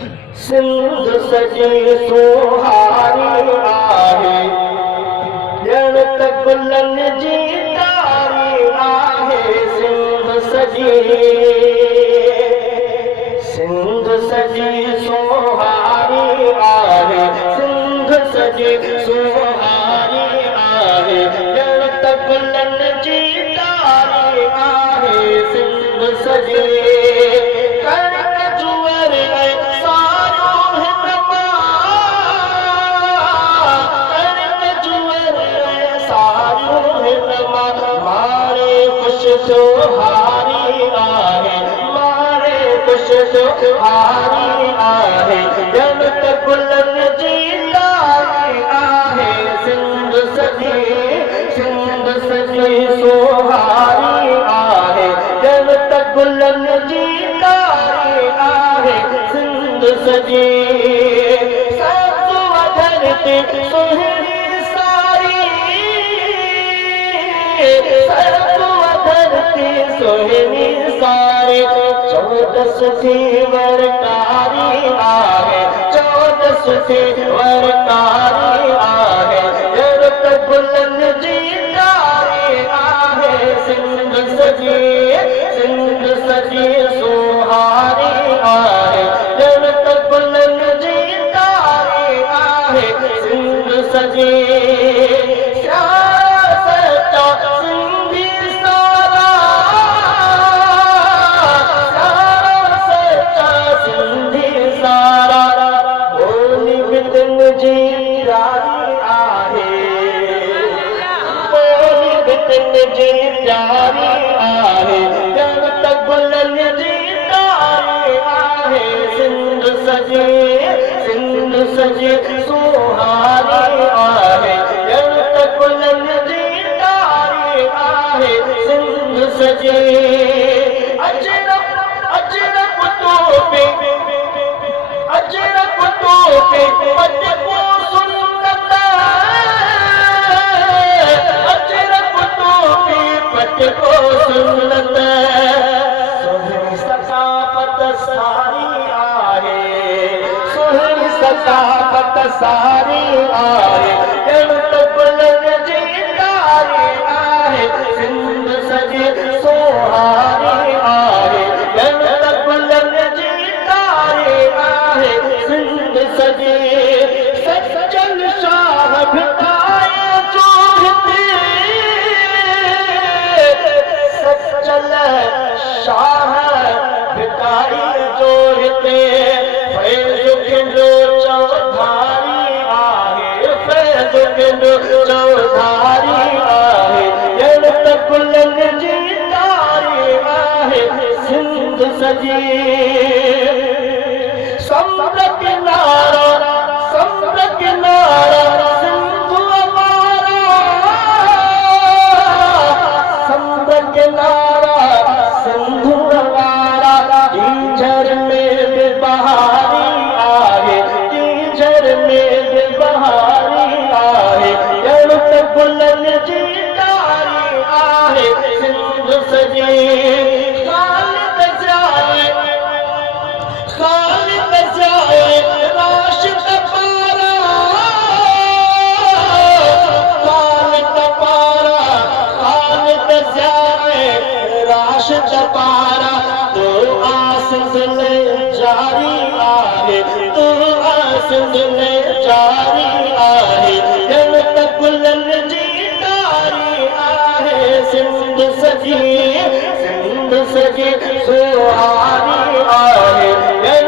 सिंध सजी सुहारी आहे, ॼण त गुलनि जी तारी आहे। सिंध सजी सुहारी आहे, सिंध सजी सुहारी आहे, ॼण त गुलनि जी तारी आहे। सिंध सजी सुहारी आहे, मारे खुश सुहारी आहे, ॼण त गुलनि जी तारी आहे। सिंध सजी सुहारी आहे, ॼण त गुलनि जी तारी आहे। सिंध सजी धरती सुहिणी सारी, सुहिणी सारी, चौदस थी वरकारी आहे, चौदस थी वरकारी आहे, ॼण त गुलनि जी तारी आहे। सिंध सजी सुहारी आहे, ॼण त गुलनि जी तारी आहे। सिंध सजी प्यारी आहे, ॼण त गुलनि जी तारी आहे। सिंध सजी सुहारी आहे, ॼण त गुलनि जी तारी आहे। सिंध सजी अजरक तोपे पटको सुन्नत, पटको सुन्नत, सुहिणी सकाफ़त सारी आहे, सुहिणी सकाफ़त सारी आहे, ॼण त गुलनि जी तारी आहे। सिंध सजी सुहारी आहे, ॼण त गुलनि जी तारी आहे। सिंध सजी सचल शाह भिटाए जो हिते, सचल शाह भिटाई जो हिते, फैज़ किलो चौधारी आहे, फैज़ किलो चौधारी आहे, ॼण त गुलनि जी तारी आहे। सिंध सजी समुंड किनारा सिंधु हमारा, समुंड किनारा सिंधु हमारा, झींझर में भी बहारी आहे, झींझर में भी बहारी आहे, ॼण त गुलनि जी तारी आहे। सिंध सजी पारा, तो आसिंद में जारी आहे, तो आसिंद में जारी आहे, ॼण त गुलनि जी तारी आहे। सिंध सजी सुहारी आहे, ॼण